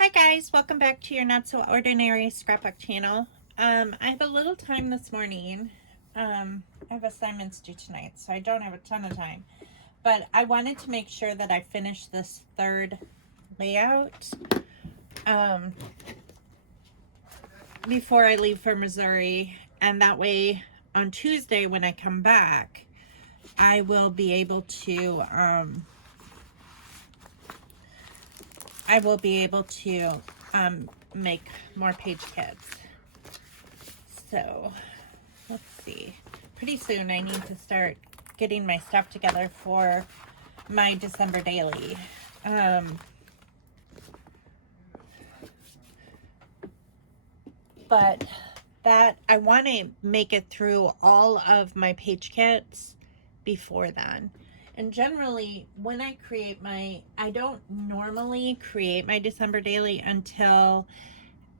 Hi guys, welcome back to your Not So Ordinary Scrapbook channel. I have a little time this morning. I have assignments due tonight, so I don't have a ton of time. But I wanted to make sure that I finished this third layout before I leave for Missouri. And that way, on Tuesday when I come back, I will be able to make more page kits. So let's see. Pretty soon I need to start getting my stuff together for my December daily. But that I want to make it through all of my page kits before then. And generally, when I create I don't normally create my December daily until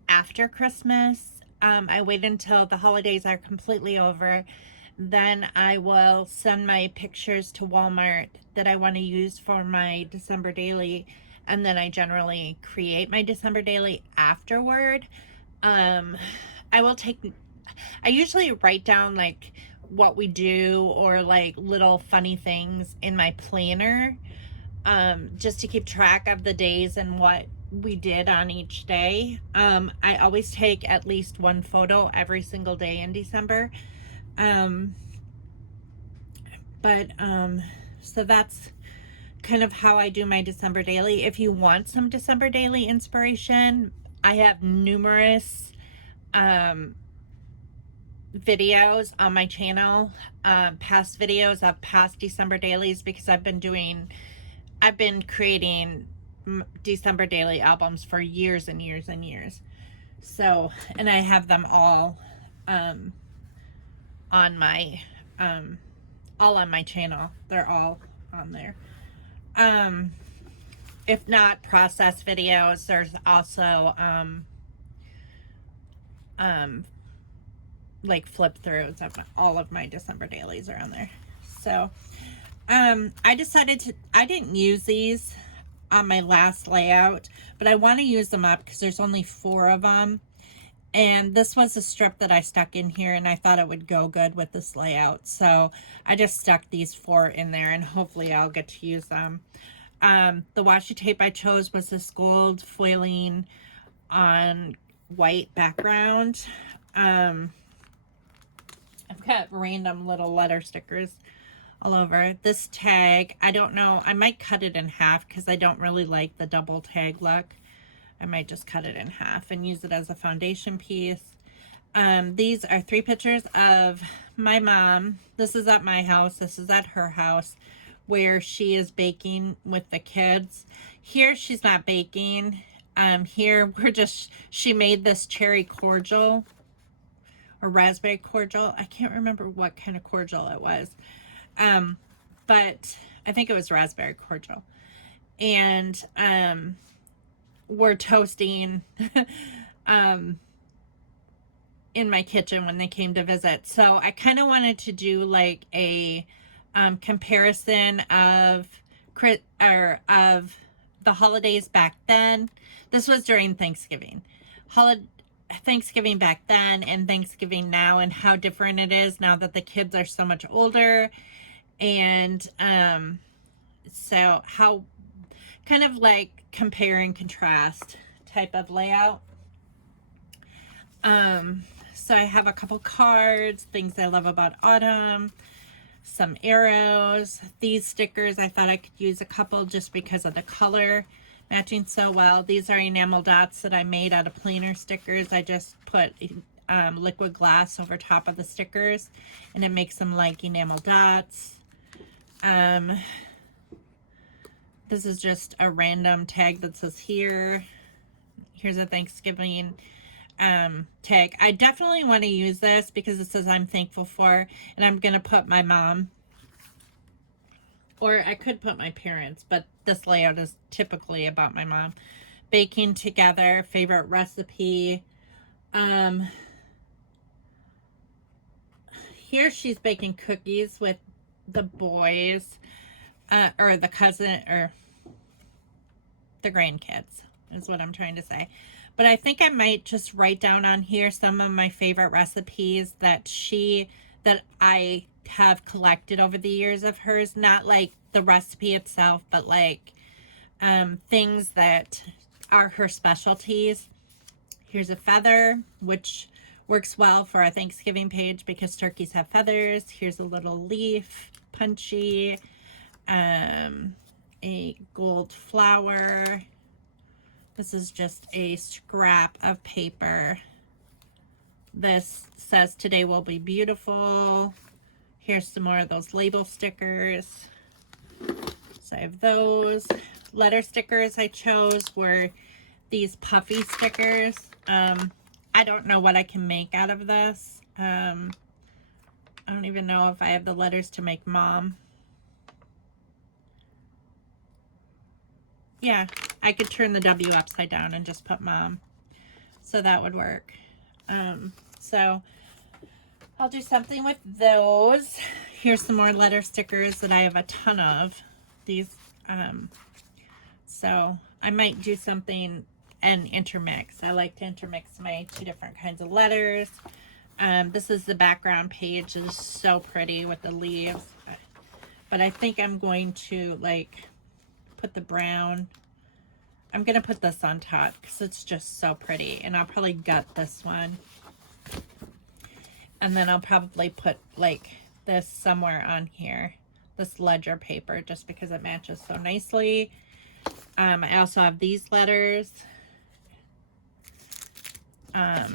after Christmas. I wait until the holidays are completely over. Then I will send my pictures to Walmart that I want to use for my December daily. And then I generally create my December daily afterward. I usually write down like what we do or like little funny things in my planner, just to keep track of the days and what we did on each day. I always take at least one photo every single day in December. So that's kind of how I do my December daily. If you want some December daily inspiration, I have numerous videos on my channel, past videos of past December dailies, because I've been creating December daily albums for years and years and years. So, and I have them all on my channel. They're all on there. If not process videos, there's also like flip throughs of all of my December dailies are on there. So I didn't use these on my last layout, but I want to use them up because there's only 4 of them. And this was a strip that I stuck in here, and I thought it would go good with this layout. So I just stuck these 4 in there, and hopefully I'll get to use them. The washi tape I chose was this gold foiling on white background. I've got random little letter stickers all over. This tag, I don't know, I might cut it in half because I don't really like the double tag look. I might just cut it in half and use it as a foundation piece. These are 3 pictures of my mom. This is at my house. This is at her house where she is baking with the kids. Here she's not baking. Here she made this cherry cordial or raspberry cordial. I can't remember what kind of cordial it was. But I think it was raspberry cordial. And we're toasting in my kitchen when they came to visit. So I kind of wanted to do like a comparison of the holidays back then. This was during Thanksgiving. Thanksgiving back then and Thanksgiving now, and how different it is now that the kids are so much older. And so how kind of like compare and contrast type of layout. So I have a couple cards, things I love about autumn, some arrows. These stickers, I thought I could use a couple just because of the color matching so well. These are enamel dots that I made out of planer stickers. I just put liquid glass over top of the stickers, and it makes them like enamel dots. This is just a random tag that says here. Here's a Thanksgiving tag. I definitely want to use this because it says I'm thankful for, and I'm going to put my mom, or I could put my parents, but this layout is typically about my mom. Baking together, favorite recipe. Here she's baking cookies with the boys, or the cousin, or the grandkids. is what I'm trying to say. But I think I might just write down on here some of my favorite recipes that I have collected over the years of hers. Not like the recipe itself, but like things that are her specialties. Here's a feather, which works well for our Thanksgiving page because turkeys have feathers. Here's a little leaf, punchy, a gold flower. This is just a scrap of paper. This says today will be beautiful. Here's some more of those label stickers. So I have those. Letter stickers I chose were these puffy stickers. I don't know what I can make out of this. I don't even know if I have the letters to make mom. Yeah, I could turn the W upside down and just put mom. So that would work. So I'll do something with those. Here's some more letter stickers that I have a ton of. These, so I might do something and intermix. I like to intermix my two different kinds of letters. This is the background page. It is so pretty with the leaves. But I think I'm going to like put the brown. I'm going to put this on top because it's just so pretty. And I'll probably gut this one. And then I'll probably put like this somewhere on here. This ledger paper just because it matches so nicely. I also have these letters. I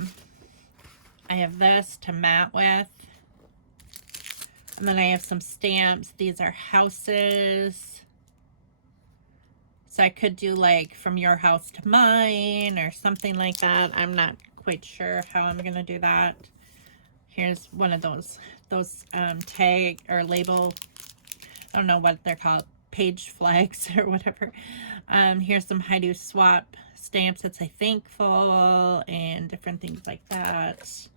have this to mat with. And then I have some stamps. These are houses. So I could do like from your house to mine or something like that. I'm not quite sure how I'm going to do that. Here's one of those tag or label, I don't know what they're called, page flags or whatever. Here's some Heidi Swap stamps that say thankful and different things like that.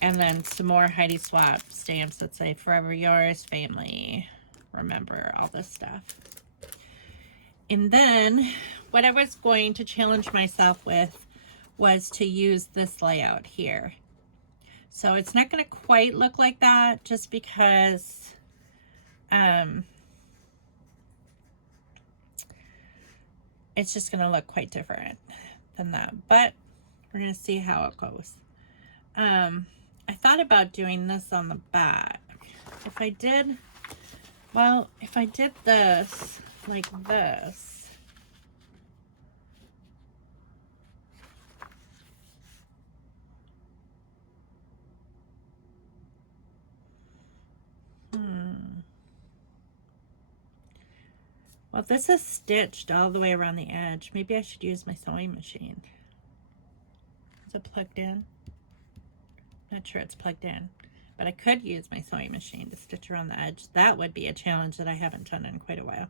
And then some more Heidi Swap stamps that say forever yours, family, remember, all this stuff. And then what I was going to challenge myself with was to use this layout here. So it's not going to quite look like that just because it's just going to look quite different than that. But we're going to see how it goes. I thought about doing this on the back. If I did this like this, well, this is stitched all the way around the edge. Maybe I should use my sewing machine. Is it plugged in? Not sure it's plugged in, but I could use my sewing machine to stitch around the edge. That would be a challenge that I haven't done in quite a while.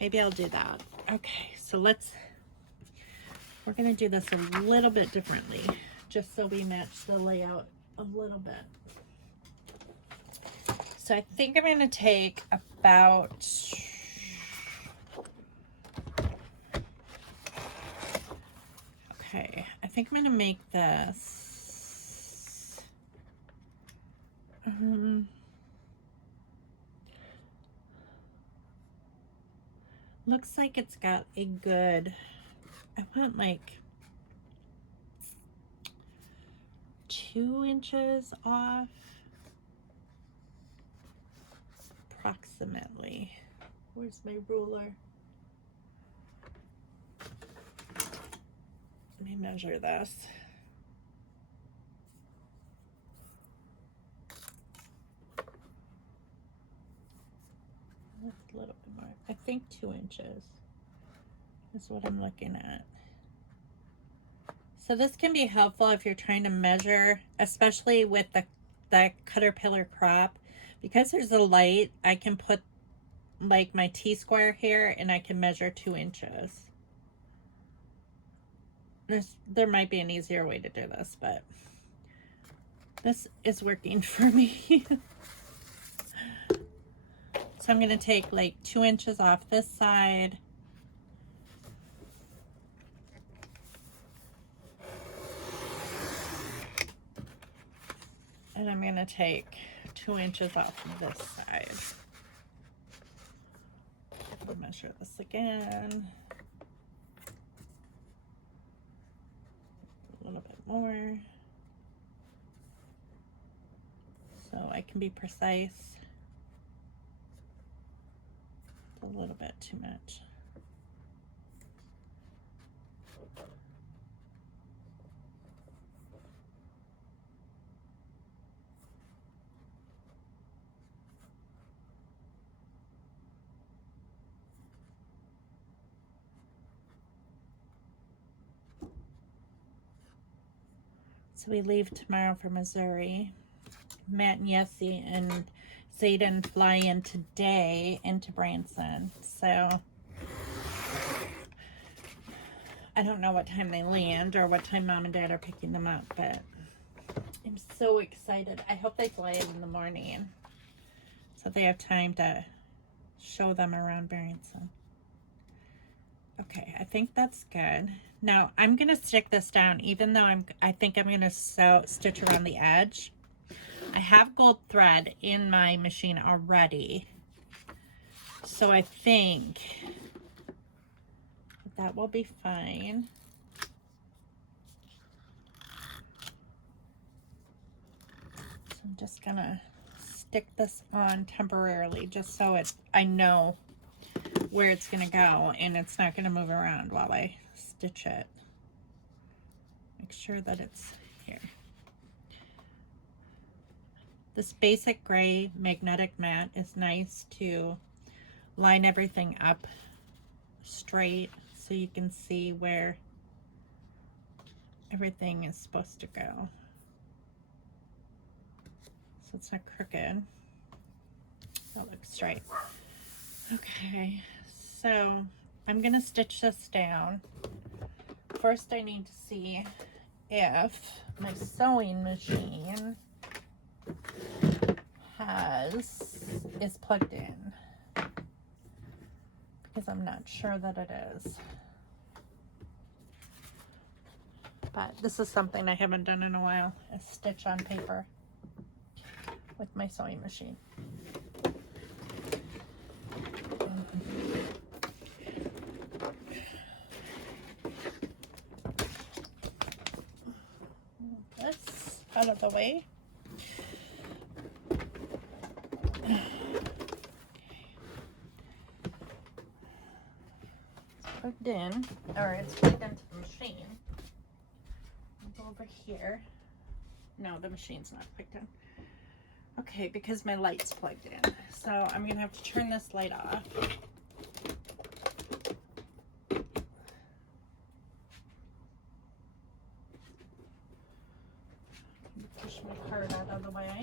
Maybe I'll do that. Okay, so we're gonna do this a little bit differently, just so we match the layout a little bit. So I think I'm gonna take about, okay, I think I'm gonna make this, looks like it's got a good, I want like 2 inches off, approximately. Where's my ruler? Let me measure this. A little bit more. I think 2 inches is what I'm looking at. So this can be helpful if you're trying to measure, especially with the caterpillar crop. Because there's a light, I can put like my T-square here and I can measure 2 inches. There might be an easier way to do this, but this is working for me. So I'm going to take like 2 inches off this side. And I'm going to take 2 inches off of this side. I'll measure this again. A little bit more. So I can be precise. It's a little bit too much. So we leave tomorrow for Missouri. Matt and Yessie and Zayden fly in today into Branson. So I don't know what time they land or what time Mom and Dad are picking them up, but I'm so excited. I hope they fly in the morning so they have time to show them around Branson. Okay, I think that's good. Now I'm gonna stick this down, even though I think I'm gonna stitch around the edge. I have gold thread in my machine already, so I think that will be fine. So I'm just gonna stick this on temporarily, just so I know where it's gonna go and it's not gonna move around while I stitch it. Make sure that it's here. This basic gray magnetic mat is nice to line everything up straight so you can see where everything is supposed to go. So it's not crooked. That looks straight. Okay, so I'm gonna stitch this down. First I need to see if my sewing machine is plugged in, because I'm not sure that it is. But this is something I haven't done in a while, is stitch on paper with my sewing machine. This out of the way. Plugged in, or it's plugged into the machine. I'll go over here. No, the machine's not plugged in. Okay, because my light's plugged in. So I'm gonna have to turn this light off. Push my card out of the way.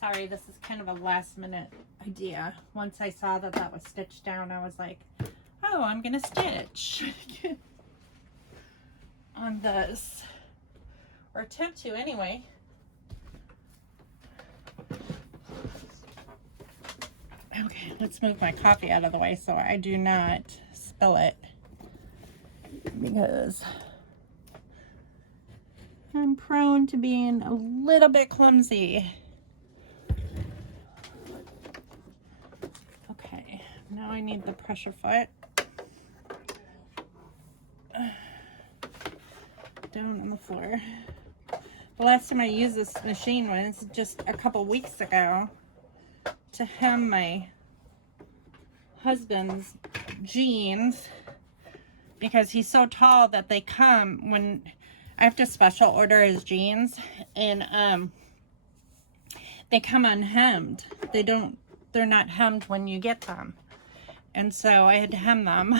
Sorry, this is kind of a last minute idea. Once I saw that that was stitched down, I was like, oh, I'm gonna stitch on this, or attempt to anyway. Okay, let's move my coffee out of the way so I do not spill it, because I'm prone to being a little bit clumsy. Okay, now I need the pressure foot down on the floor. The last time I used this machine was just a couple weeks ago to hem my husband's jeans, because he's so tall that they come when I have to special order his jeans, and they come unhemmed. They're not hemmed when you get them, and so I had to hem them.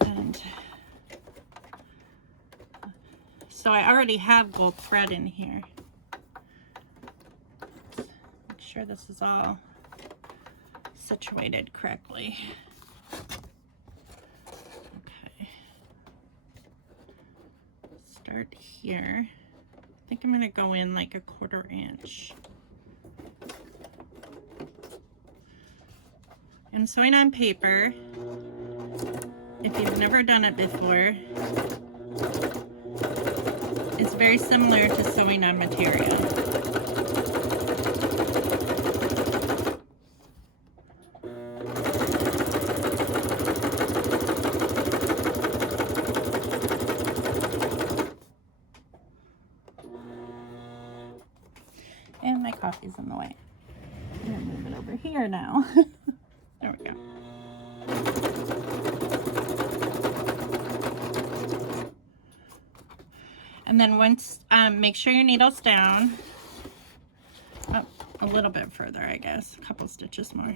And so I already have gold thread in here. Make sure this is all situated correctly. start here. I think I'm going to go in like a 1/4 inch. And sewing on paper, if you've never done it before, it's very similar to sewing on material. And my coffee's in the way. I'm gonna move it over here now. There we go. And then once, make sure your needle's down. Oh, a little bit further, I guess. A couple stitches more.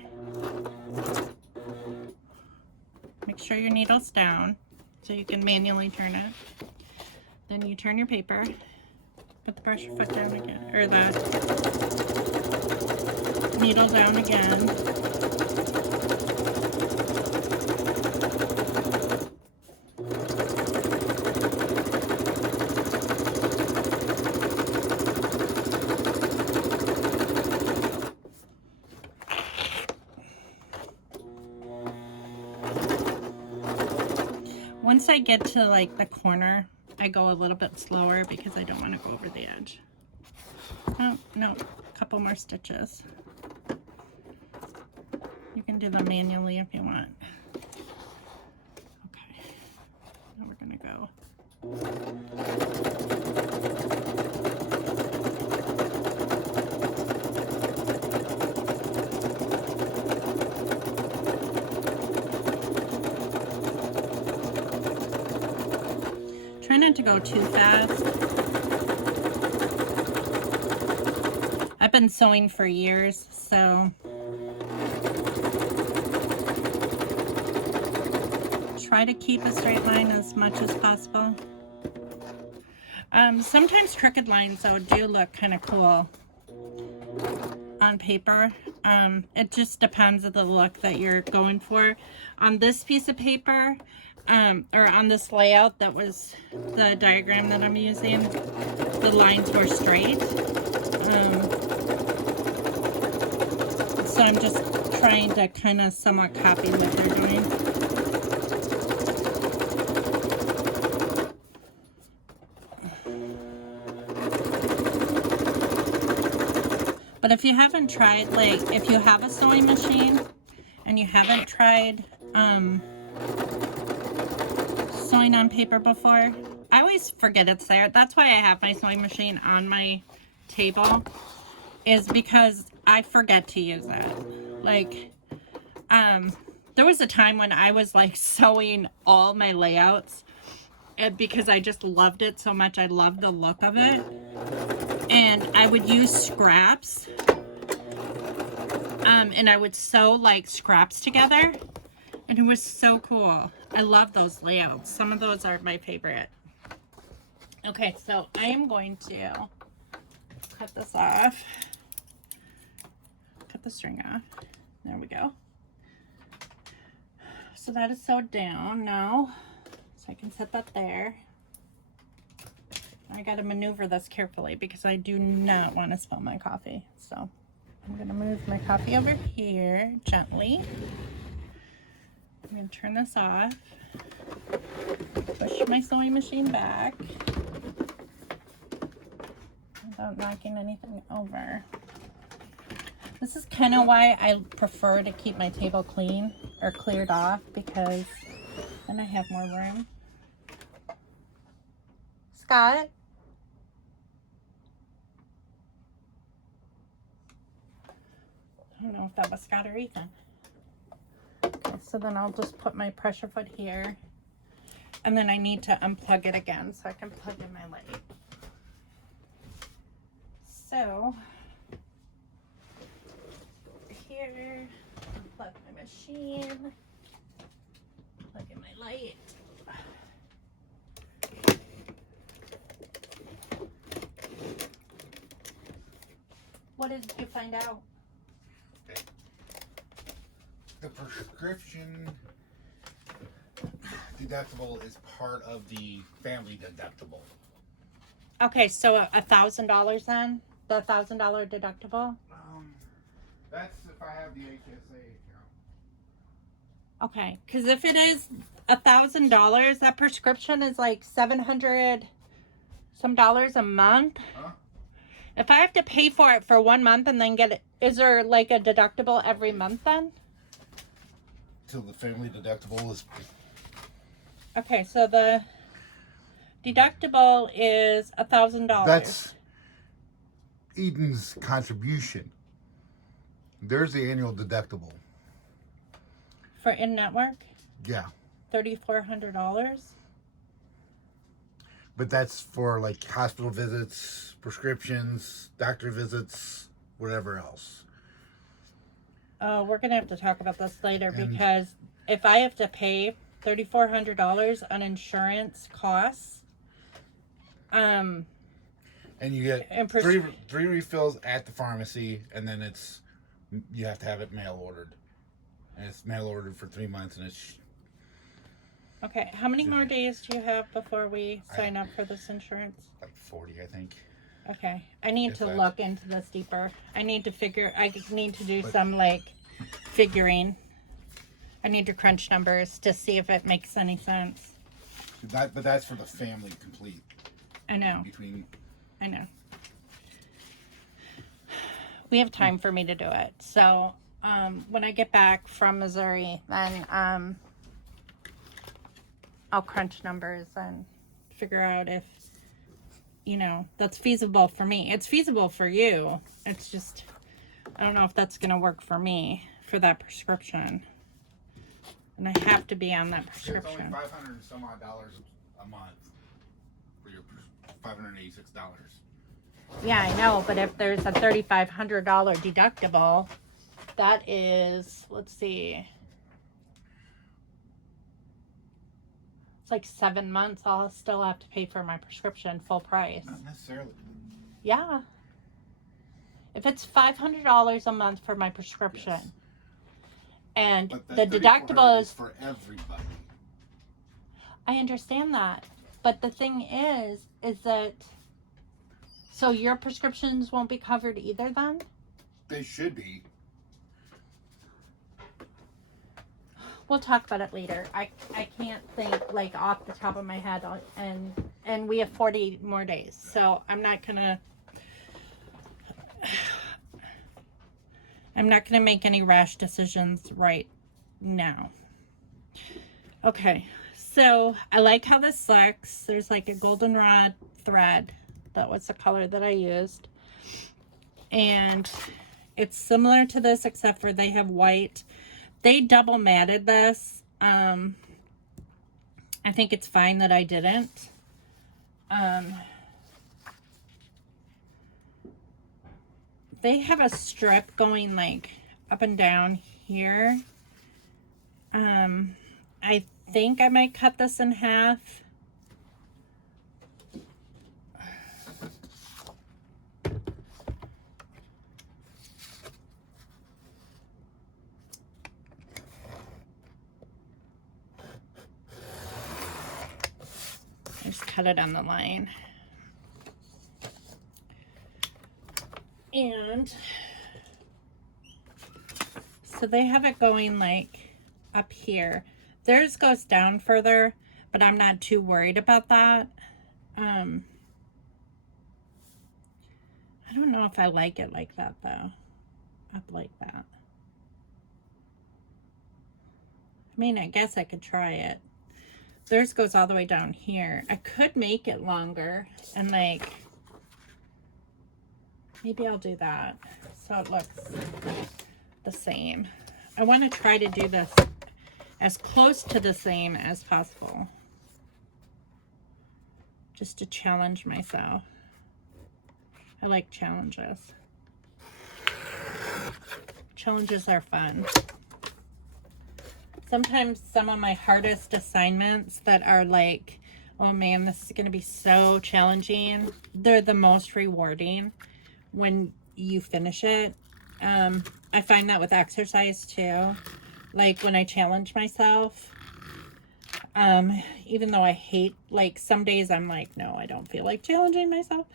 Make sure your needle's down so you can manually turn it. Then you turn your paper. Put the pressure foot down again, or the needle down again. Once I get to like the corner, I go a little bit slower because I don't want to go over the edge. Oh, no, a couple more stitches. You can do them manually if you want. Okay, now we're gonna go. Try not to go too fast. I've been sewing for years, so try to keep a straight line as much as possible. Sometimes crooked lines though do look kind of cool on paper. It just depends on the look that you're going for. On this piece of paper, or on this layout that was the diagram that I'm using, the lines were straight. So I'm just trying to kind of somewhat copy what they're doing. But if you haven't tried, like if you have a sewing machine and you haven't tried sewing on paper before, I always forget it's there. That's why I have my sewing machine on my table, is because I forget to use it. Like, there was a time when I was like sewing all my layouts because I just loved it so much. I loved the look of it. And I would use scraps. And I would sew like scraps together. And it was so cool. I love those layouts. Some of those are my favorite. Okay, so I am going to cut this off. Cut the string off. There we go. So that is sewed down now. So I can set that there. I gotta maneuver this carefully because I do not want to spill my coffee. So I'm gonna move my coffee over here gently. I'm gonna turn this off. Push my sewing machine back without knocking anything over. This is kind of why I prefer to keep my table clean or cleared off, because then I have more room. Scott? I don't know if that was Scott or Ethan. Okay, so then I'll just put my pressure foot here. And then I need to unplug it again so I can plug in my light. So, here, unplug my machine, plug in my light. What did you find out? The prescription deductible is part of the family deductible. Okay, so $1,000 then? The $1,000 deductible? That's if I have the HSA account. Okay, because if it is $1,000, that prescription is like $700 some dollars a month. Huh? If I have to pay for it for 1 month and then get it, is there like a deductible every month then? Till the family deductible is. Okay, so the deductible is $1,000. That's Eden's contribution. There's the annual deductible. For in-network, Yeah. $3,400. But that's for like hospital visits, prescriptions, doctor visits, whatever else. Oh, we're gonna have to talk about this later And- because if I have to pay $3,400 on insurance costs, And you get And three refills at the pharmacy, and then you have to have it mail ordered. And it's mail ordered for 3 months, and it's okay, how many more days do you have before we sign up for this insurance? like 40, I think. Okay, I need If to that. look into this deeper. I need to do But- some like figuring. I need to crunch numbers to see if it makes any sense. But that's for the family complete. I know. Between I know. We have time for me to do it. So when I get back from Missouri, then I'll crunch numbers and figure out if, that's feasible for me. It's feasible for you. It's just, I don't know if that's going to work for me for that prescription. And I have to be on that it's only prescription. $500 and some odd a month for your $586. Yeah, I know, but if there's a $3,500 deductible, that is, let's see, it's like 7 months. I'll still have to pay for my prescription full price. Not necessarily. Yeah. If it's $500 a month for my prescription, Yes. and But the deductible is, for everybody. I understand that, but the thing is that, so your prescriptions won't be covered either then? They should be. We'll talk about it later. I can't think like off the top of my head, and we have 40 more days, so I'm not gonna make any rash decisions right now. Okay, so I like how this looks. There's like a goldenrod thread. That was the color that I used, and it's similar to this except for they have white. They double matted this. I think it's fine that I didn't. They have a strip going like up and down here. I think I might cut this in half. Just cut it on the line. And so they have it going like up here. Theirs goes down further, but I'm not too worried about that. I don't know if I like it like that though. Up like that. I mean, I guess I could try it. Theirs goes all the way down here. I could make it longer and like, maybe I'll do that so it looks the same. I want to try to do this as close to the same as possible. Just to challenge myself. I like challenges. Challenges are fun. Sometimes some of my hardest assignments that are like, oh man, this is going to be so challenging, they're the most rewarding when you finish it. I find that with exercise too. Like when I challenge myself, Even though I hate, like, some days I'm like, no, I don't feel like challenging myself.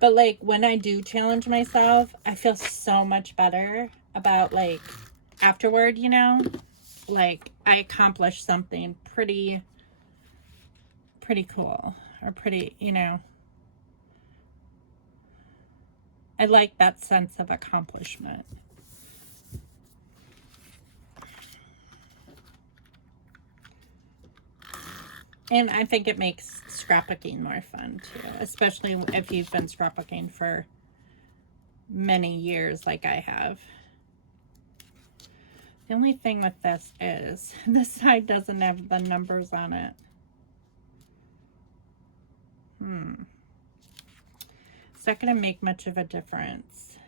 But, like, when I do challenge myself, I feel so much better about, like, afterward, you know? Like, I accomplished something pretty cool. Or pretty, you know. I like that sense of accomplishment. And I think it makes scrapbooking more fun, too. Especially if you've been scrapbooking for many years like I have. The only thing with this is this side doesn't have the numbers on it. Is that going to make much of a difference?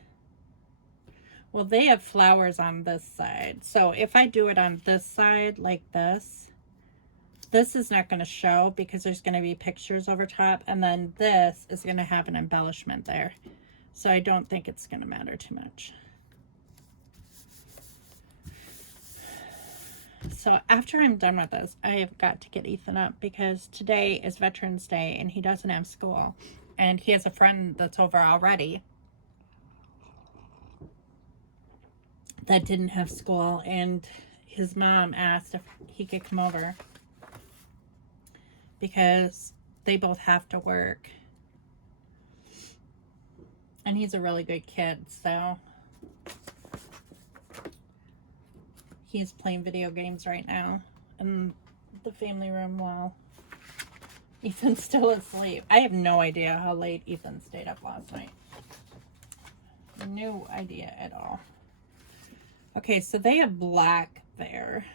Well, they have flowers on this side. So if I do it on this side like this is not going to show because there's going to be pictures over top. And then this is going to have an embellishment there. So I don't think it's going to matter too much. So after I'm done with this, I have got to get Ethan up because today is Veterans Day and he doesn't have school. And he has a friend that's over already that didn't have school. And his mom asked if he could come over because they both have to work. And he's a really good kid, so he's playing video games right now in the family room while Ethan's still asleep. I have no idea how late Ethan stayed up last night. No idea at all. Okay, so they have black there.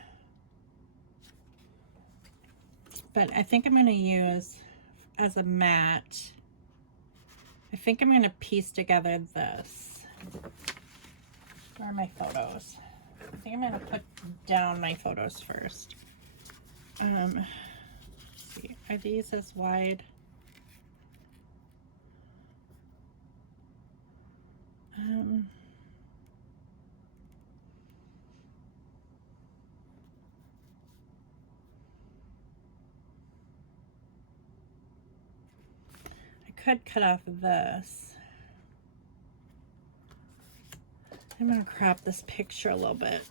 But I think I'm going to use as a mat. I think I'm going to piece together this. Where are my photos? I think I'm going to put down my photos first. Let's see. Are these as wide? I could cut off this. I'm going to crop this picture a little bit.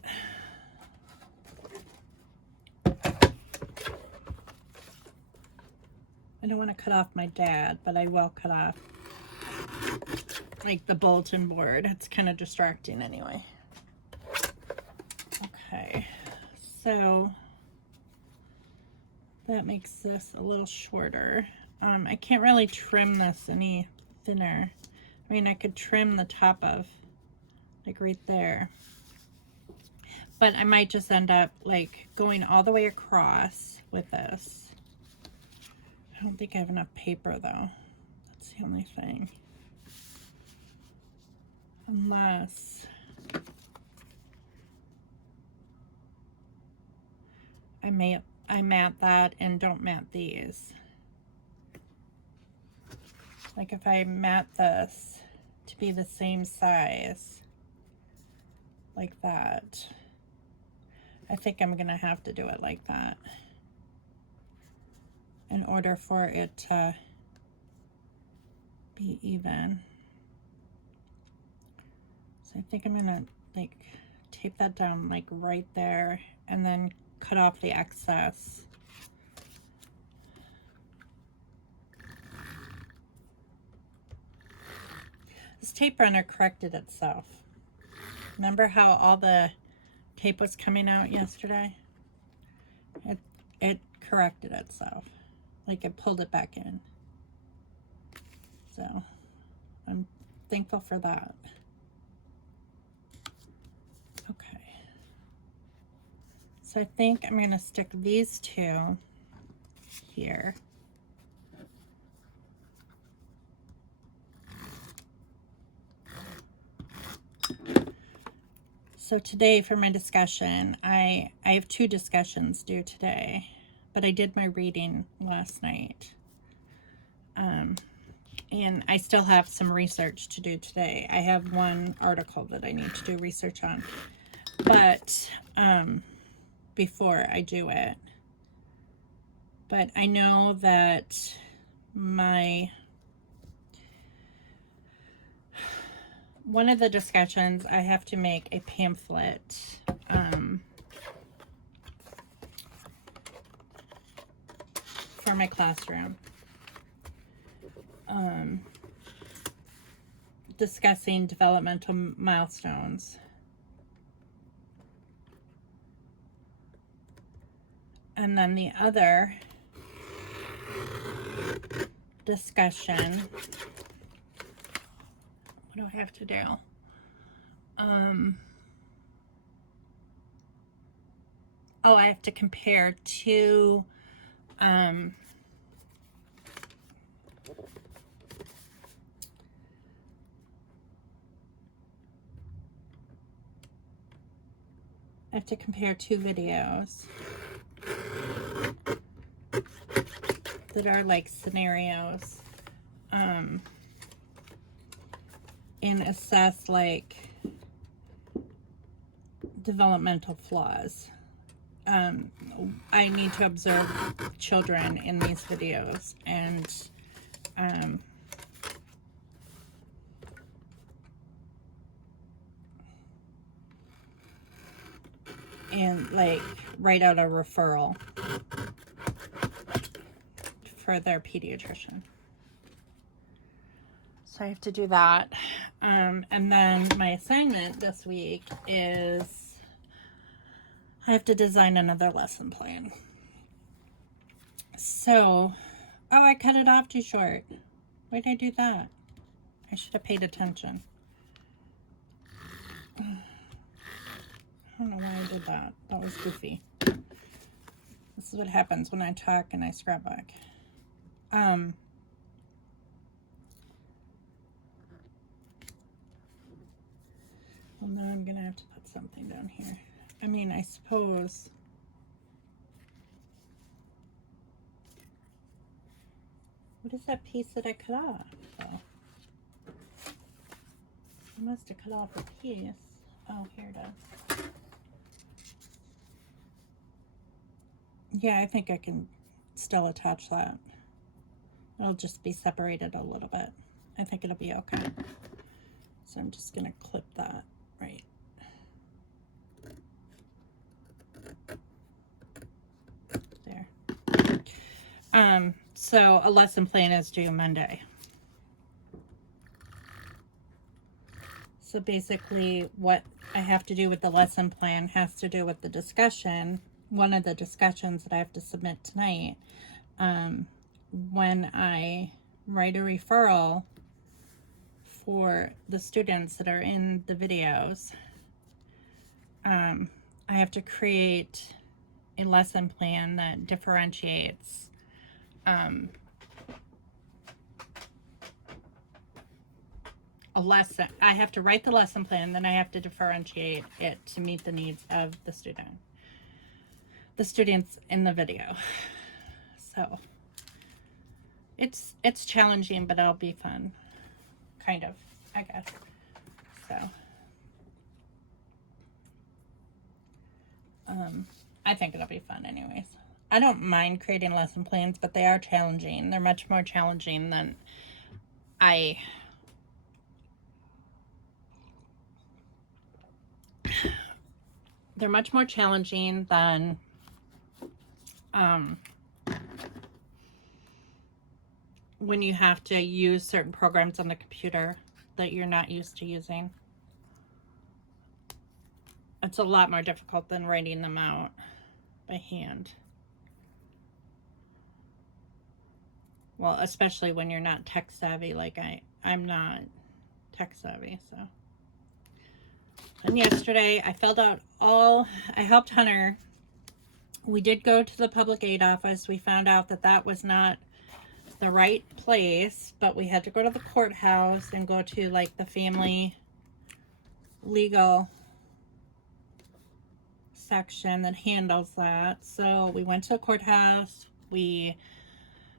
I don't want to cut off my dad, but I will cut off like the bulletin board. It's kind of distracting anyway. Okay, so that makes this a little shorter. I can't really trim this any thinner. I mean, I could trim the top of, like right there. But I might just end up like going all the way across with this. I don't think I have enough paper though. That's the only thing. Unless I mat that and don't mat these. Like if I mat this to be the same size like that, I think I'm gonna have to do it like that in order for it to be even. So I think I'm gonna like tape that down like right there and then cut off the excess. This tape runner corrected itself. Remember how all the tape was coming out yesterday? It corrected itself. Like it pulled it back in. So I'm thankful for that. Okay. So I think I'm going to stick these two here. So today for my discussion, I have 2 discussions due today, but I did my reading last night. And I still have some research to do today. I have one article that I need to do research on. But before I do it, But I know that one of the discussions, I have to make a pamphlet for my classroom, discussing developmental milestones. And then the other discussion, what do I have to do? Oh, I have to compare two I have to compare two videos that are like scenarios, and assess like developmental flaws. I need to observe children in these videos and like write out a referral for their pediatrician. So I have to do that. And then my assignment this week is I have to design another lesson plan. So, oh, I cut it off too short. Why did I do that? I should have paid attention. I don't know why I did that. That was goofy. This is what happens when I talk and I scrapbook. Well, now I'm gonna have to put something down here. I mean, I suppose. What is that piece that I cut off? Oh. I must have cut off a piece. Oh, here it is. Yeah, I think I can still attach that. It'll just be separated a little bit. I think it'll be okay. So I'm just gonna clip that right. There. So a lesson plan is due Monday. So basically what I have to do with the lesson plan has to do with the discussion, one of the discussions that I have to submit tonight. When I write a referral for the students that are in the videos, I have to create a lesson plan that differentiates a lesson. I have to write the lesson plan, then I have to differentiate it to meet the needs of the students in the video. So it's challenging, but it'll be fun, kind of, I guess. So I think it'll be fun anyways. I don't mind creating lesson plans, but they are challenging. They're much more challenging than they're much more challenging than when you have to use certain programs on the computer that you're not used to using. It's a lot more difficult than writing them out by hand. Well, especially when you're not tech savvy, like I'm not tech savvy, so. And yesterday I filled out I helped Hunter. We did go to the public aid office. We found out that that was not the right place, but we had to go to the courthouse and go to like the family legal section that handles that. So we went to the courthouse. We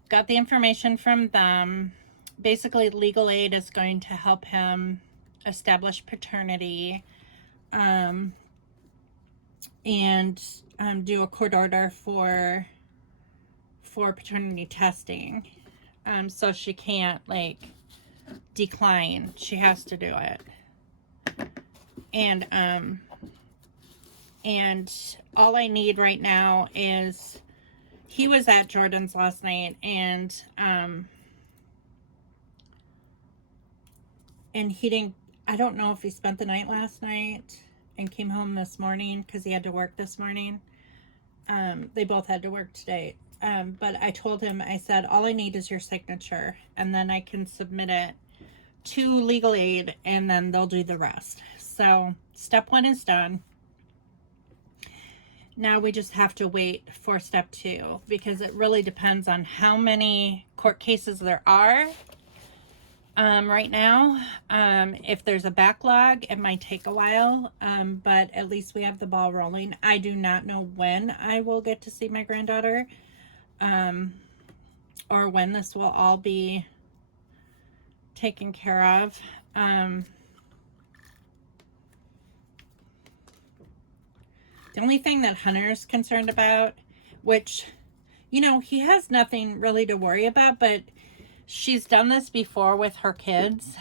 got the information from them. Basically, legal aid is going to help him establish paternity, and do a court order for for paternity testing. So she can't, like, decline. She has to do it. And all I need right now is, he was at Jordan's last night, and he didn't, I don't know if he spent the night last night and came home this morning because he had to work this morning. They both had to work today. But I told him, I said, all I need is your signature, and then I can submit it to legal aid, and then they'll do the rest. So step 1 is done. Now we just have to wait for step 2, because it really depends on how many court cases there are right now. If there's a backlog, it might take a while, but at least we have the ball rolling. I do not know when I will get to see my granddaughter, or when this will all be taken care of. The only thing that Hunter's concerned about, which, you know, he has nothing really to worry about, but she's done this before with her kids.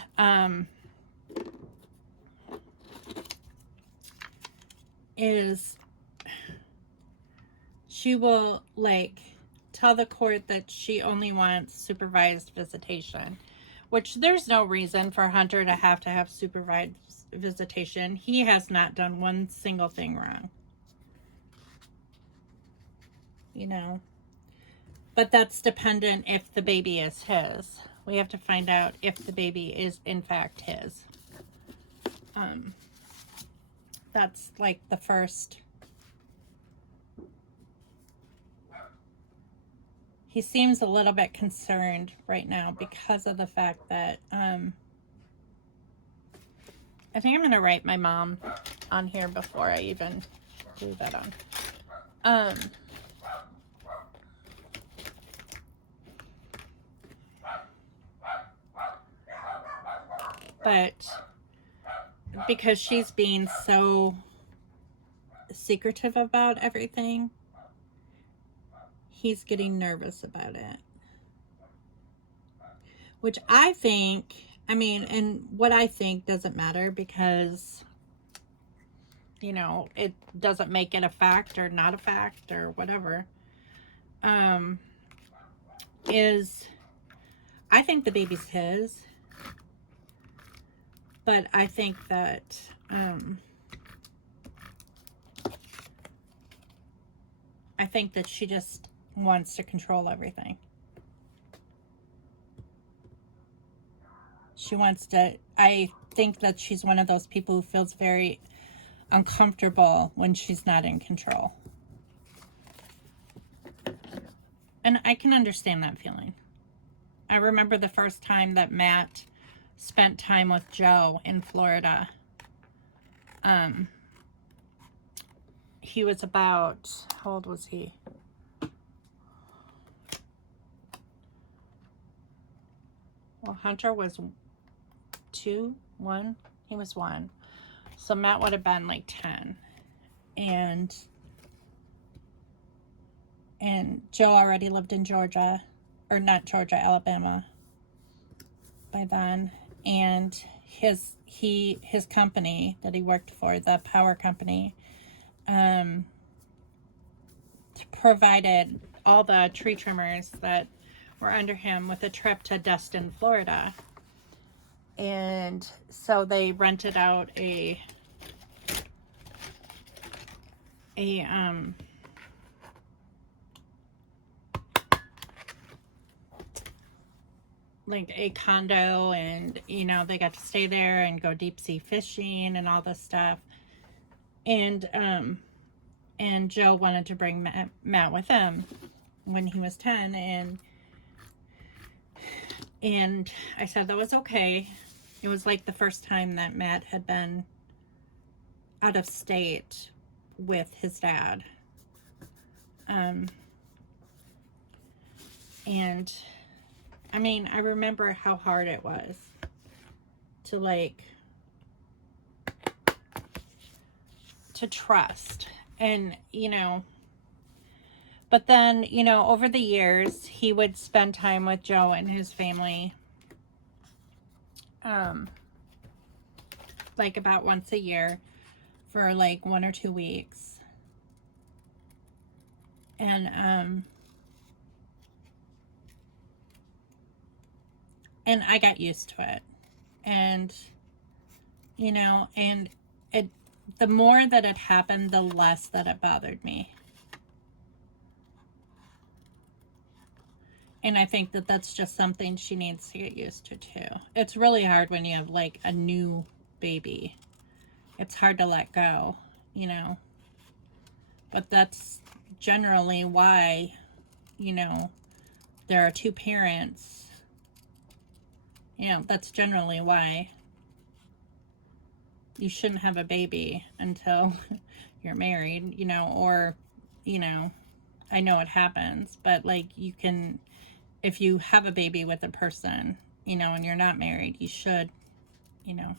Is she will, like, tell the court that she only wants supervised visitation, which there's no reason for Hunter to have supervised visitation. He has not done one single thing wrong. You know, but that's dependent if the baby is his. We have to find out if the baby is in fact his. That's like the first. He seems a little bit concerned right now because of the fact that I think I'm gonna write my mom on here before I even do that on. But because she's being so secretive about everything, he's getting nervous about it. Which I think, I mean, and what I think doesn't matter, because, you know, it doesn't make it a fact or not a fact or whatever. Is, I think the baby's his. But I think that she just wants to control everything. She wants to, I think that she's one of those people who feels very uncomfortable when she's not in control. And I can understand that feeling. I remember the first time that Matt spent time with Joe in Florida. He was about, how old was he? Well, Hunter was 2, 1. He was 1. So Matt would have been like 10. And Joe already lived in Georgia, or not Georgia, Alabama by then. And his company that he worked for, the power company, provided all the tree trimmers that were under him with a trip to Destin, Florida. And so they rented out a like a condo, and, you know, they got to stay there and go deep sea fishing and all this stuff. And Joe wanted to bring Matt with him when he was 10, and I said that was okay. It was like the first time that Matt had been out of state with his dad. And I mean, I remember how hard it was to, like, to trust. And, you know, But then, you know, over the years, he would spend time with Joe and his family. Like about once a year for like 1 or 2 weeks. And I got used to it. And, you know, and the more that it happened, the less that it bothered me. And I think that that's just something she needs to get used to too. It's really hard when you have like a new baby. It's hard to let go, you know. But that's generally why, you know, there are 2 parents. You know, that's generally why you shouldn't have a baby until you're married, you know, or, you know, I know it happens, but like you can, if you have a baby with a person, you know, and you're not married, you should, you know,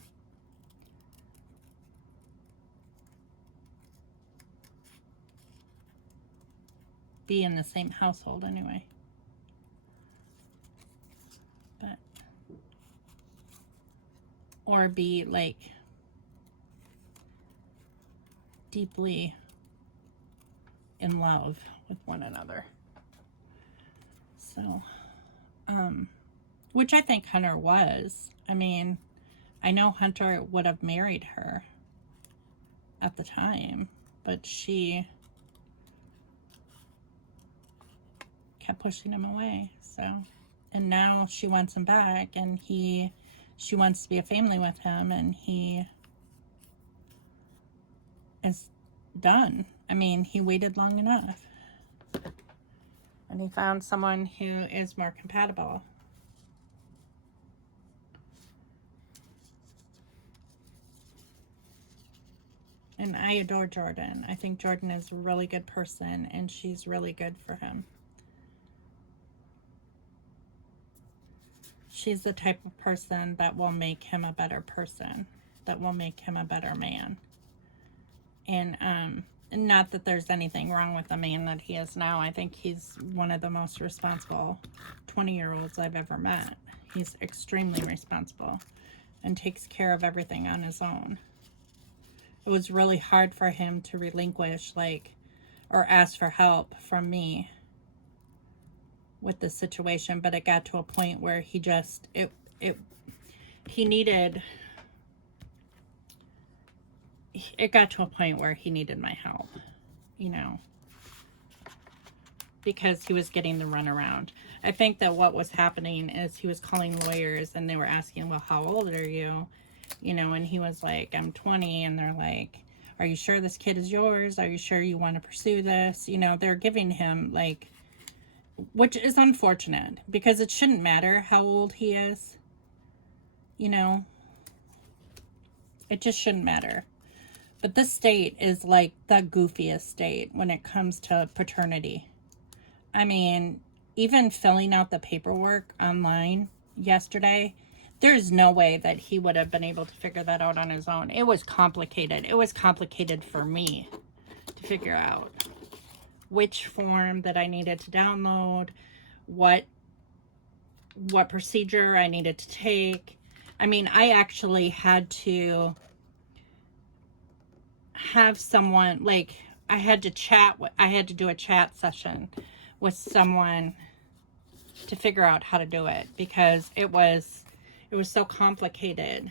be in the same household anyway. But, or be like deeply in love with one another. So, which I think Hunter was. I mean, I know Hunter would have married her at the time, but she kept pushing him away. So, and now she wants him back, and she wants to be a family with him, and he is done. I mean, he waited long enough, and he found someone who is more compatible. And I adore Jordan. I think Jordan is a really good person, and she's really good for him. She's the type of person that will make him a better person, that will make him a better man. And not that there's anything wrong with the man that he is now. I think he's one of the most responsible 20-year-olds I've ever met. He's extremely responsible and takes care of everything on his own. It was really hard for him to relinquish, like, or ask for help from me with the situation, but it got to a point where he just, he needed, it got to a point where he needed my help, you know, because he was getting the runaround. I think that what was happening is he was calling lawyers, and they were asking, well, how old are you? You know, and he was like, I'm 20, and they're like, are you sure this kid is yours? Are you sure you want to pursue this? You know, they're giving him, like, which is unfortunate, because it shouldn't matter how old he is. You know, it just shouldn't matter. But this state is like the goofiest state when it comes to paternity. I mean, even filling out the paperwork online yesterday, there's no way that he would have been able to figure that out on his own. It was complicated. It was complicated for me to figure out which form that I needed to download, what procedure I needed to take. I mean, I actually had to have someone, like, I had to do a chat session with someone to figure out how to do it, because it was so complicated,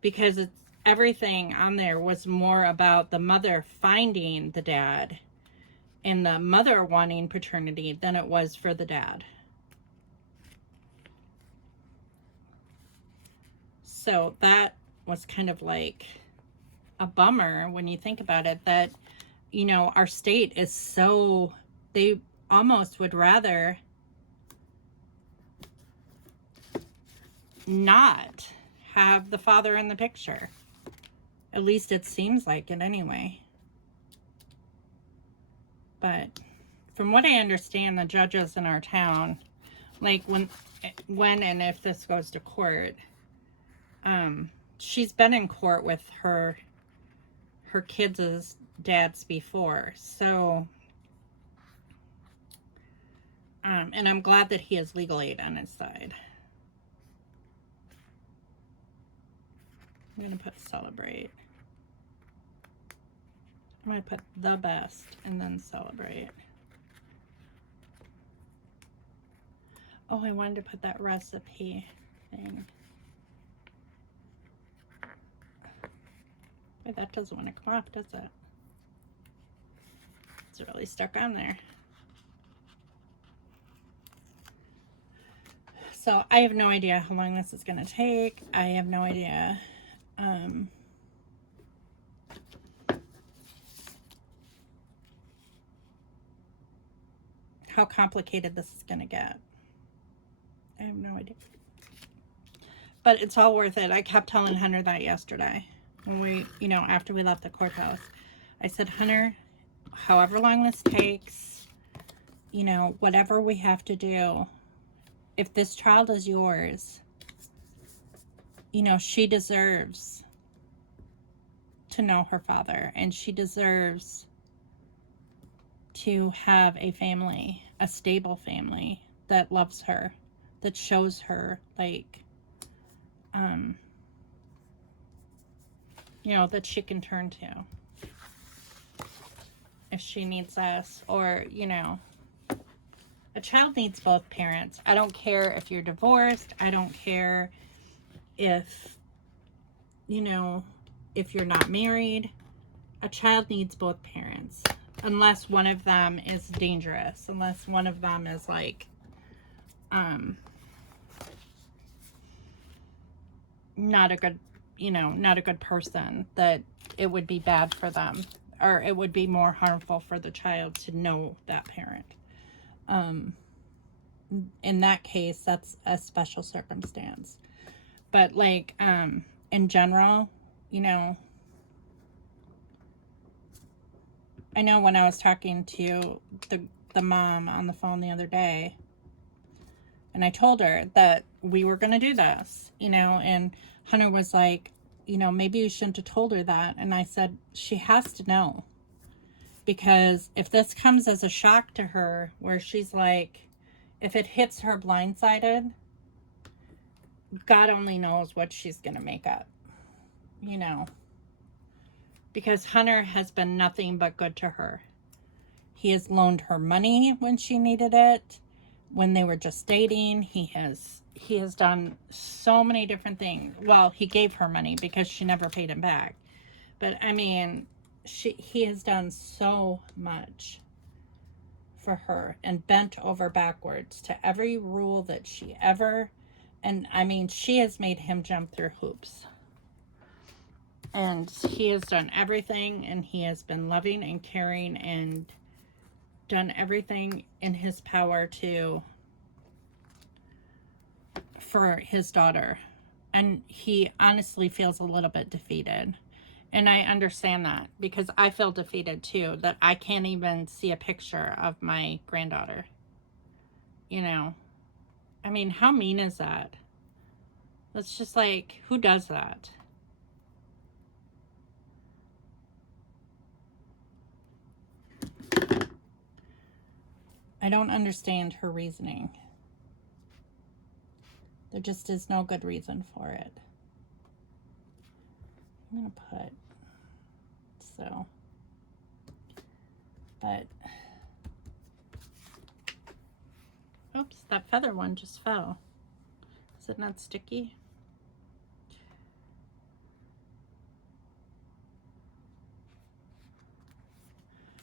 because everything on there was more about the mother finding the dad and the mother wanting paternity than it was for the dad. So that was kind of like a bummer when you think about it, that, you know, our state is so, they almost would rather not have the father in the picture. At least it seems like it anyway. But from what I understand, the judges in our town, like when and if this goes to court, she's been in court with her kids' dads before. So And I'm glad that he has legal aid on his side. I'm going to put celebrate. I'm going to put the best and then celebrate. Oh, I wanted to put that recipe thing. Wait, that doesn't want to come off, does it? It's really stuck on there. So I have no idea how long this is going to take. I have no idea how complicated this is going to get. I have no idea. But it's all worth it. I kept telling Hunter that yesterday. When we, you know, after we left the courthouse. I said, Hunter, however long this takes, you know, whatever we have to do, if this child is yours, you know, she deserves to know her father, and she deserves to have a family, a stable family that loves her, that shows her, like, you know, that she can turn to if she needs us, or, you know, a child needs both parents. I don't care if you're divorced. I don't care if, you know, if you're not married. A child needs both parents, unless one of them is dangerous, unless one of them is like, not a good, you know, not a good person, that it would be bad for them, or it would be more harmful for the child to know that parent. In that case, that's a special circumstance. But like, in general, you know, I know when I was talking to the mom on the phone the other day, and I told her that we were going to do this, you know, and Hunter was like, you know, maybe you shouldn't have told her that. And I said, she has to know. Because if this comes as a shock to her, where she's like, if it hits her blindsided, God only knows what she's going to make up, you know. Because Hunter has been nothing but good to her. He has loaned her money when she needed it. When they were just dating, he has done so many different things. Well, he gave her money because she never paid him back. But I mean, he has done so much for her and bent over backwards to every rule that she ever, and I mean, she has made him jump through hoops. And he has done everything, and he has been loving and caring and done everything in his power for his daughter. And he honestly feels a little bit defeated. And I understand that, because I feel defeated too, that I can't even see a picture of my granddaughter. You know, I mean, how mean is that? It's just like, who does that? I don't understand her reasoning. There just is no good reason for it. I'm going to put, so, but, oops, that feather one just fell. Is it not sticky?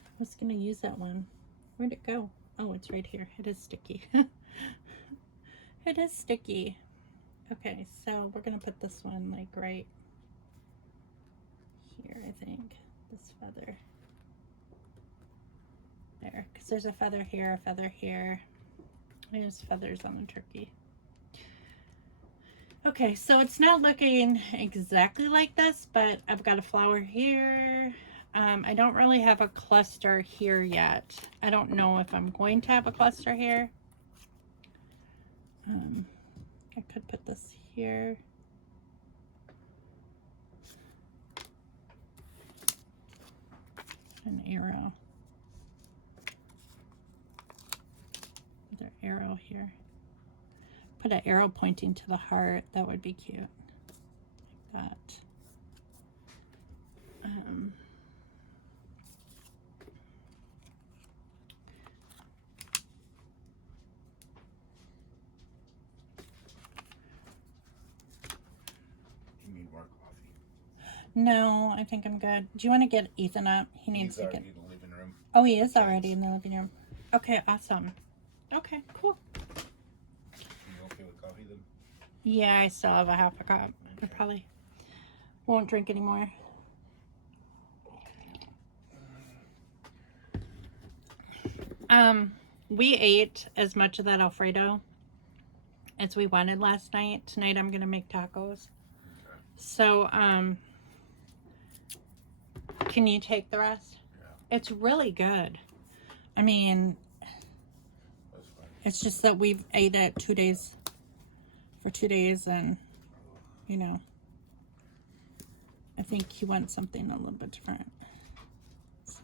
I was going to use that one. Where'd it go? Oh, it's right here. It is sticky. It is sticky. Okay, so we're going to put this one like right here, I think. This feather. There, because there's a feather here, a feather here. There's feathers on the turkey. Okay, so it's not looking exactly like this, but I've got a flower here. I don't really have a cluster here yet. I don't know if I'm going to have a cluster here. I could put this here. An arrow. There, arrow here. Put an arrow pointing to the heart. That would be cute. Like that. You need more coffee. No, I think I'm good. Do you want to get Ethan up? He needs He's to get... already in the living room. Oh, he is already in the living room. Okay, awesome. Okay, cool. You okay with coffee then? Yeah, I still have a half a cup. I probably won't drink anymore. We ate as much of that Alfredo as we wanted last night. Tonight I'm gonna make tacos. Okay. So, can you take the rest? Yeah. It's really good. I mean, That's fine. it's just that we've ate it 2 days, for 2 days, and, you know, I think he wants something a little bit different. So.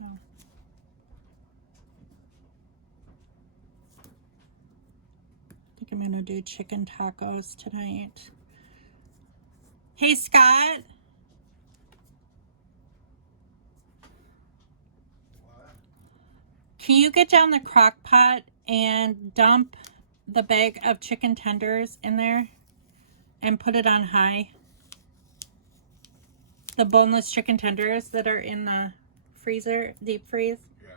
I think I'm gonna do chicken tacos tonight. Hey, Scott. What? Can you get down the crock pot and dump the bag of chicken tenders in there and put it on high? The boneless chicken tenders that are in the freezer, deep freeze. Yeah.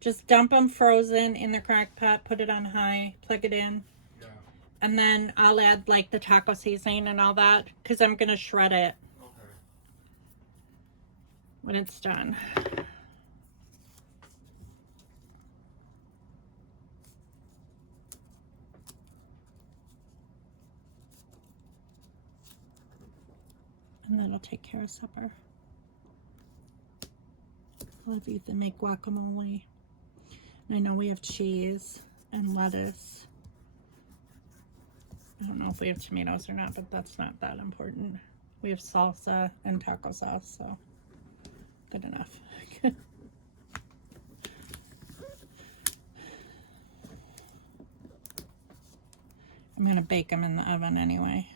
Just dump them frozen in the crock pot, put it on high, plug it in. Yeah. And then I'll add like the taco seasoning and all that because I'm going to shred it Okay. when it's done. And that'll take care of supper. I'll have Ethan make guacamole. And I know we have cheese and lettuce. I don't know if we have tomatoes or not, but that's not that important. We have salsa and taco sauce, so good enough. I'm gonna bake them in the oven anyway.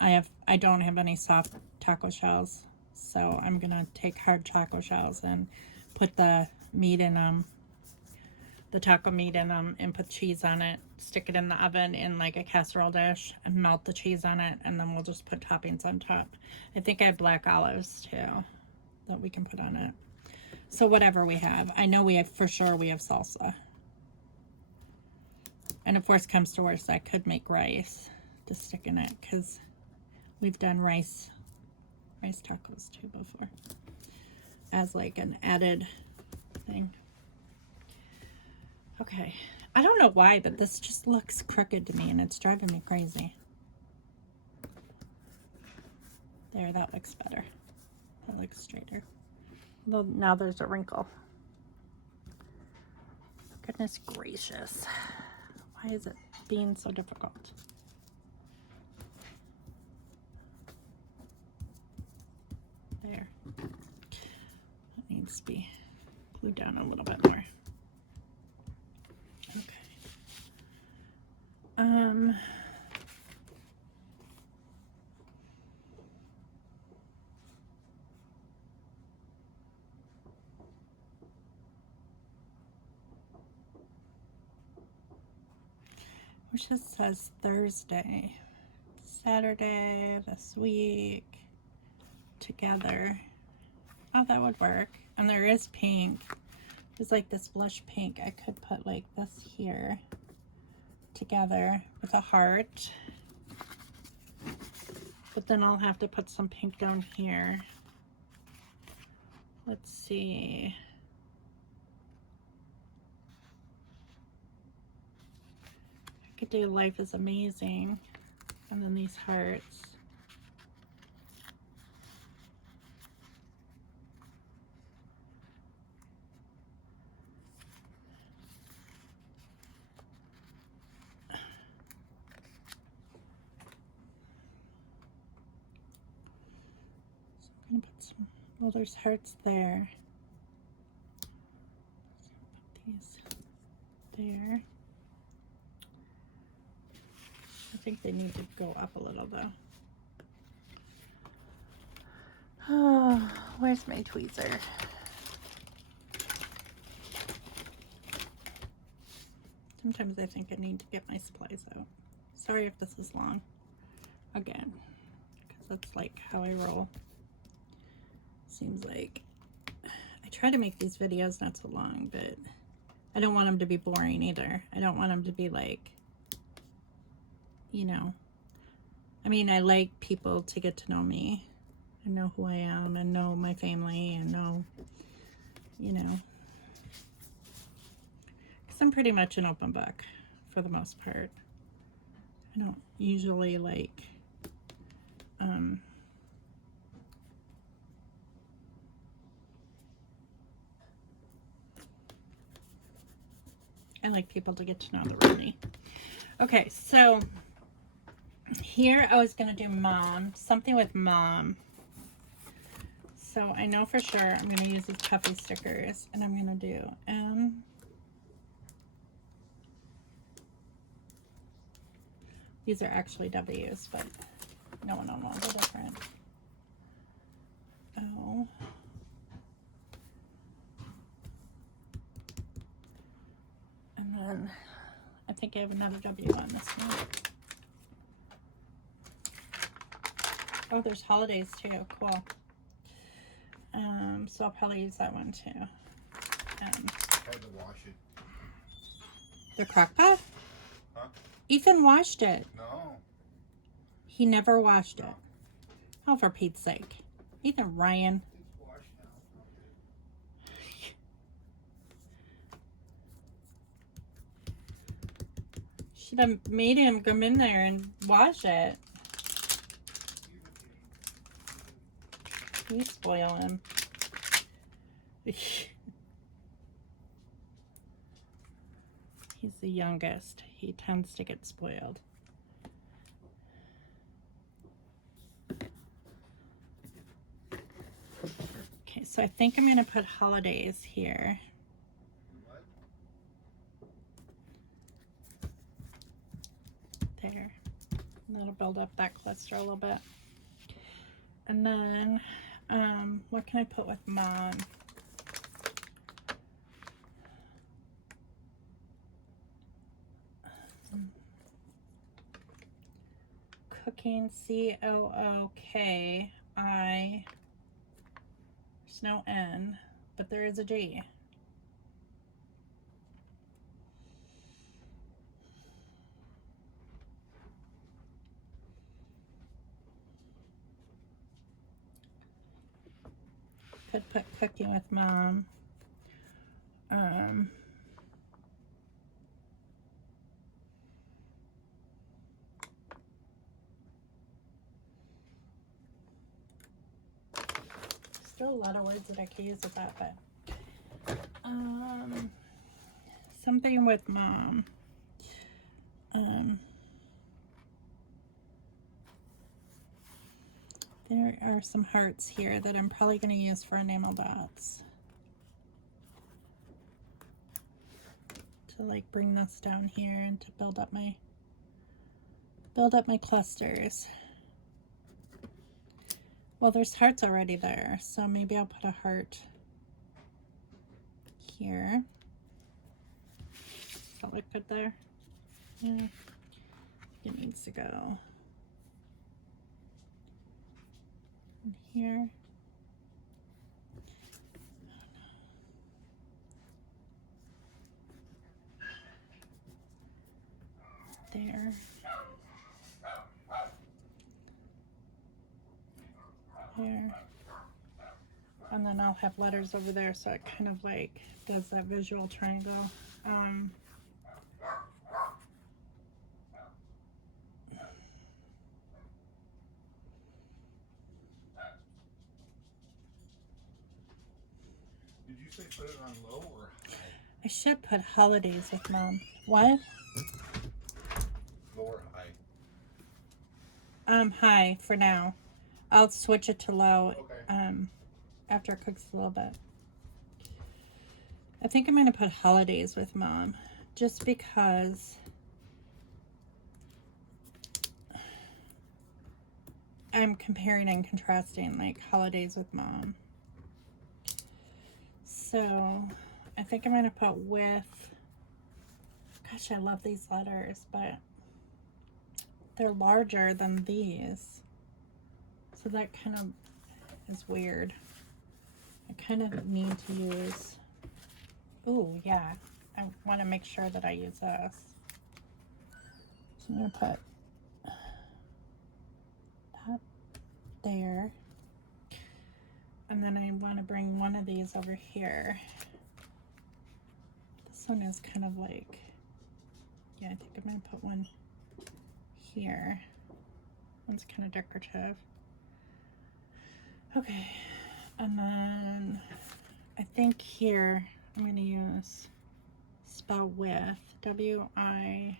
I don't have any soft taco shells, so I'm gonna take hard taco shells and put the meat in them, the taco meat in them, and put cheese on it, stick it in the oven in like a casserole dish and melt the cheese on it, and then we'll just put toppings on top. I think I have black olives too that we can put on it. So whatever we have. I know we have, for sure we have salsa. And if worst comes to worst, I could make rice to stick in it because we've done rice tacos too before as like an added thing. Okay, I don't know why, but this just looks crooked to me and it's driving me crazy. There, that looks better. That looks straighter. Well, now there's a wrinkle. Goodness gracious. Why is it being so difficult? There. That needs to be glued down a little bit more. Okay. Which just says Thursday, Saturday this week together. Oh, that would work. And there is pink. It's like this blush pink. I could put like this here together with a heart. But then I'll have to put some pink down here. Let's see. I could do Life is Amazing. And then these hearts. I'm gonna put some, well, there's hearts there. So put these there. I think they need to go up a little though. Oh, where's my tweezer? Sometimes I think I need to get my supplies out. Sorry if this is long. Again, because that's like how I roll. Seems like I try to make these videos not so long, but I don't want them to be boring either. I don't want them to be like, you know, I mean, I like people to get to know me and know who I am and know my family and know, you know, because I'm pretty much an open book for the most part. I don't usually like, I like people to get to know the real me. Okay, so here I was going to do mom, something with mom. So I know for sure I'm going to use these puffy stickers, and I'm going to do M. These are actually W's, but no one will know the difference. O. And then I think I have another W on this one. Oh, there's holidays too. Cool. So I'll probably use that one too. Had to wash it. The crock pot? Huh? Ethan washed it. No. He never washed it. Oh, for Pete's sake. Ethan Ryan. It's washed now. Should have made him come in there and wash it. You spoil him. He's the youngest. He tends to get spoiled. Okay, so I think I'm going to put holidays here. There. And that'll build up that cluster a little bit. And then, what can I put with mom? Cooking, C-O-O-K-I. There's no N, but there is a G. Could put cooking with mom. Still a lot of words that I could use with that, but something with mom. There are some hearts here that I'm probably going to use for enamel dots to like bring this down here and to build up my clusters. Well, there's hearts already there, so maybe I'll put a heart here. Does that look good there? Yeah, it needs to go in here. There. There. And then I'll have letters over there, so it kind of like does that visual triangle. Did you say put it on low or high? I should put holidays with mom. What? Low or high? High for now. I'll switch it to low. Okay. After it cooks a little bit. I think I'm gonna put holidays with mom, just because I'm comparing and contrasting like holidays with mom. So I think I'm gonna put with, gosh, I love these letters, but they're larger than these. So that kind of is weird. I kind of need to use, ooh, yeah. I want to make sure that I use this. So I'm going to put that there. And then I want to bring one of these over here. This one is kind of like, yeah, I think I'm going to put one here. One's kind of decorative. Okay, and then I think here I'm going to use spell with, W-I-T-H.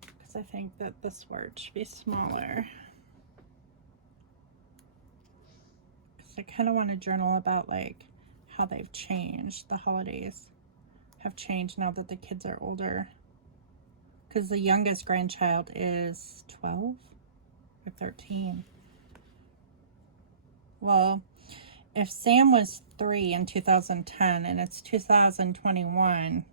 Because I think that this word should be smaller. Because I kind of want to journal about like how they've changed. The holidays have changed now that the kids are older. Because the youngest grandchild is 12 or 13. Well, if Sam was 3 in 2010 and it's 2021,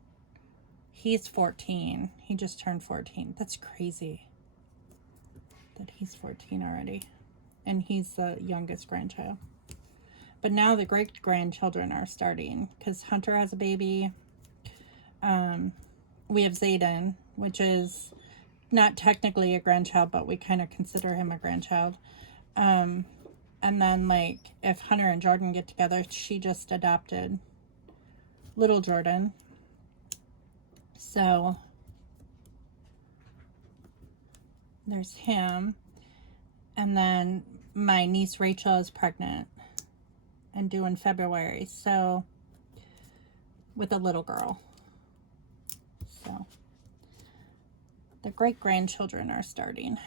he's 14. He just turned 14. That's crazy that he's 14 already. And he's the youngest grandchild. But now the great-grandchildren are starting because Hunter has a baby. We have Zayden, which is not technically a grandchild, but we kind of consider him a grandchild. And then, like, if Hunter and Jordan get together, she just adopted little Jordan. So, there's him. And then my niece Rachel is pregnant and due in February. So, with a little girl. So, the great-grandchildren are starting.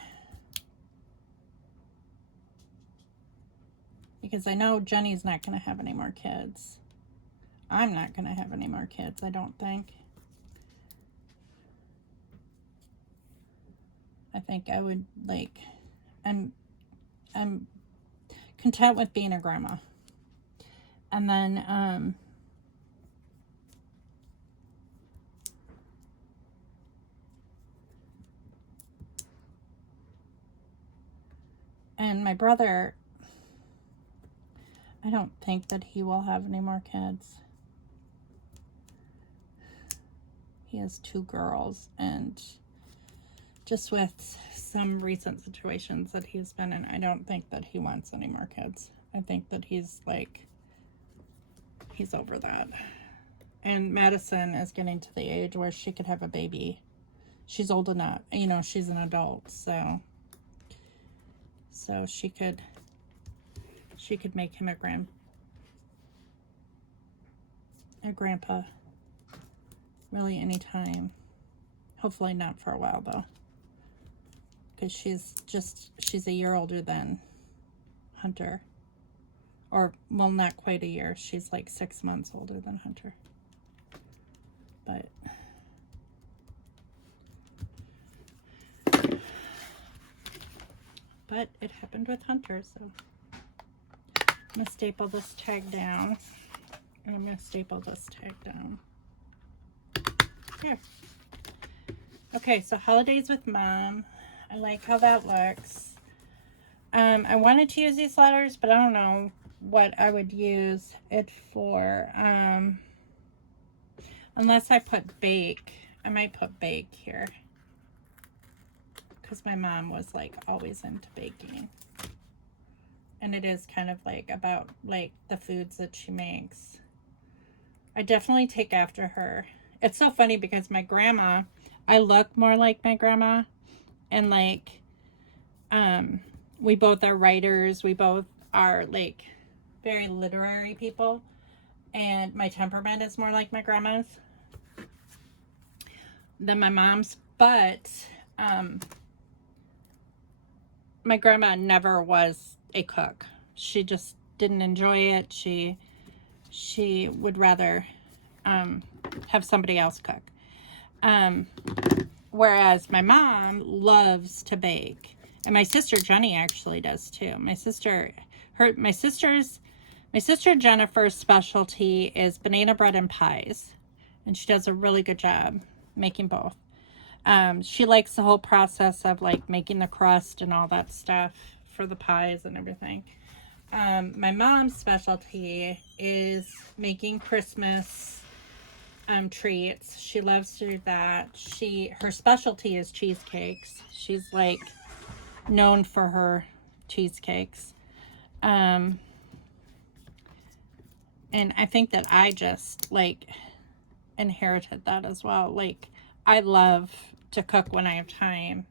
Because I know Jenny's not going to have any more kids. I'm not going to have any more kids, I don't think. I think I would, like, I'm content with being a grandma. And then, and my brother, I don't think that he will have any more kids. He has 2 girls, and just with some recent situations that he's been in, I don't think that he wants any more kids. I think that he's over that. And Madison is getting to the age where she could have a baby. She's old enough, you know, she's an adult, so she could make him a grandpa really anytime. Hopefully not for a while though, because she's a year older than Hunter, or well, not quite a year. She's like 6 months older than Hunter, but it happened with Hunter. So I'm gonna staple this tag down, and I'm gonna staple this tag down here. Okay, so holidays with mom. I like how that looks. I wanted to use these letters, but I don't know what I would use it for. Unless I put bake. I might put bake here, because my mom was like always into baking. And it is kind of like about like the foods that she makes. I definitely take after her. It's so funny because my grandma, I look more like my grandma, and like, we both are writers. We both are like very literary people, and my temperament is more like my grandma's than my mom's. But my grandma never was a cook. She just didn't enjoy it. She would rather have somebody else cook. Whereas my mom loves to bake. And my sister Jenny actually does too. My sister Jennifer's specialty is banana bread and pies. And she does a really good job making both. She likes the whole process of like making the crust and all that stuff for the pies and everything. My mom's specialty is making Christmas treats. She loves to do that. Her specialty is cheesecakes. She's like known for her cheesecakes. And I think that I just like inherited that as well. Like, I love to cook when I have time.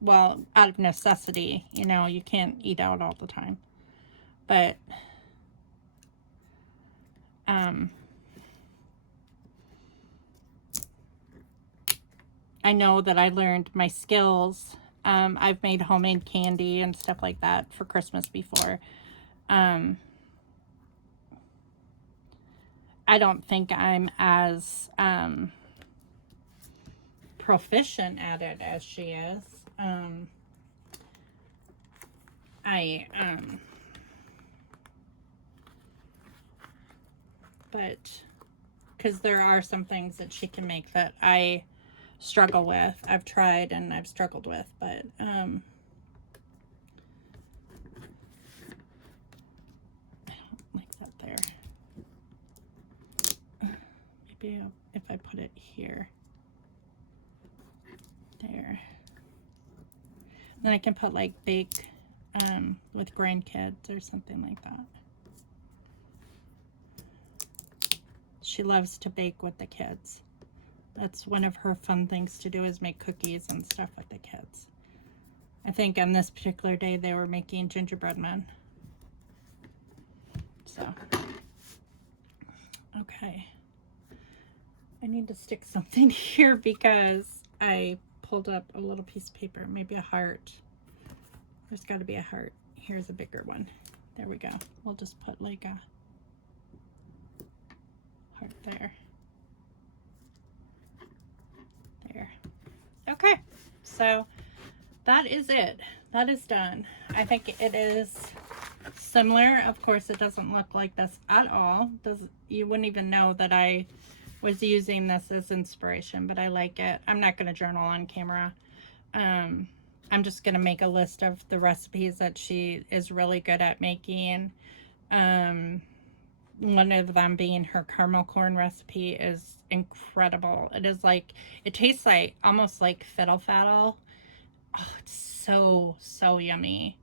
Well, out of necessity, you know, you can't eat out all the time. But I know that I learned my skills. I've made homemade candy and stuff like that for Christmas before. I don't think I'm as proficient at it as she is. But because there are some things that she can make that I struggle with. I've tried and I've struggled with, but I don't like that there. Maybe if I put it here. There. Then I can put like bake with grandkids or something like that. She loves to bake with the kids. That's one of her fun things to do, is make cookies and stuff with the kids. I think on this particular day they were making gingerbread men. So, okay. I need to stick something here because I pulled up a little piece of paper, maybe a heart. There's got to be a heart. Here's a bigger one. There we go. We'll just put like a heart there. There. Okay, so that is it. That is done. I think it is similar. Of course, it doesn't look like this at all. You wouldn't even know that I was using this as inspiration, but I like it. I'm not going to journal on camera. I'm just going to make a list of the recipes that she is really good at making. One of them being her caramel corn recipe is incredible. It is like, it tastes like almost like fiddle faddle. Oh, it's so yummy.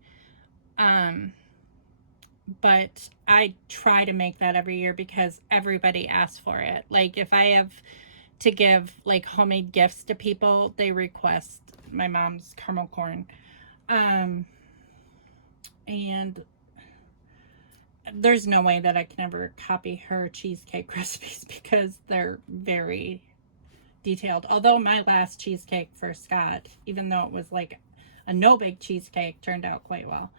But I try to make that every year because everybody asks for it. Like, if I have to give like homemade gifts to people, they request my mom's caramel corn. And there's no way that I can ever copy her cheesecake recipes because they're very detailed. Although my last cheesecake for Scott, even though it was like a no-bake cheesecake, turned out quite well.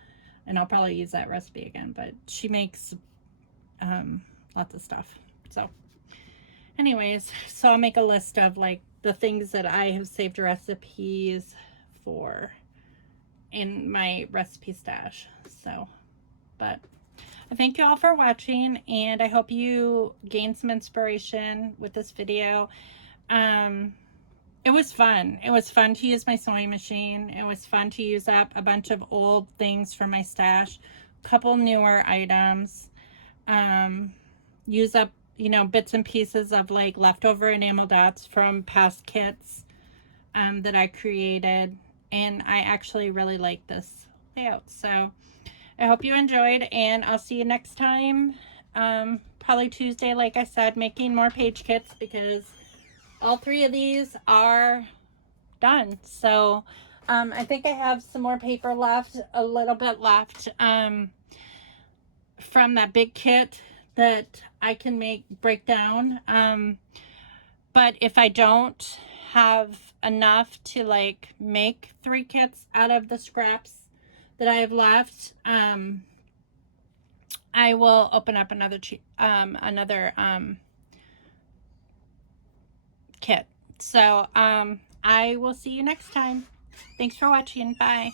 And I'll probably use that recipe again. But she makes lots of stuff. So anyways, so I'll make a list of like the things that I have saved recipes for in my recipe stash. So, but I thank you all for watching, and I hope you gained some inspiration with this video. It was fun. It was fun to use my sewing machine. It was fun to use up a bunch of old things from my stash, a couple newer items, use up, you know, bits and pieces of like leftover enamel dots from past kits that I created. And I actually really like this layout. So I hope you enjoyed, and I'll see you next time. Probably Tuesday, like I said, making more page kits because all three of these are done. So I think I have some more paper left, a little bit left from that big kit that I can break down. But if I don't have enough to like make 3 kits out of the scraps that I have left, I will open up another kit So, I will see you next time. Thanks for watching. Bye.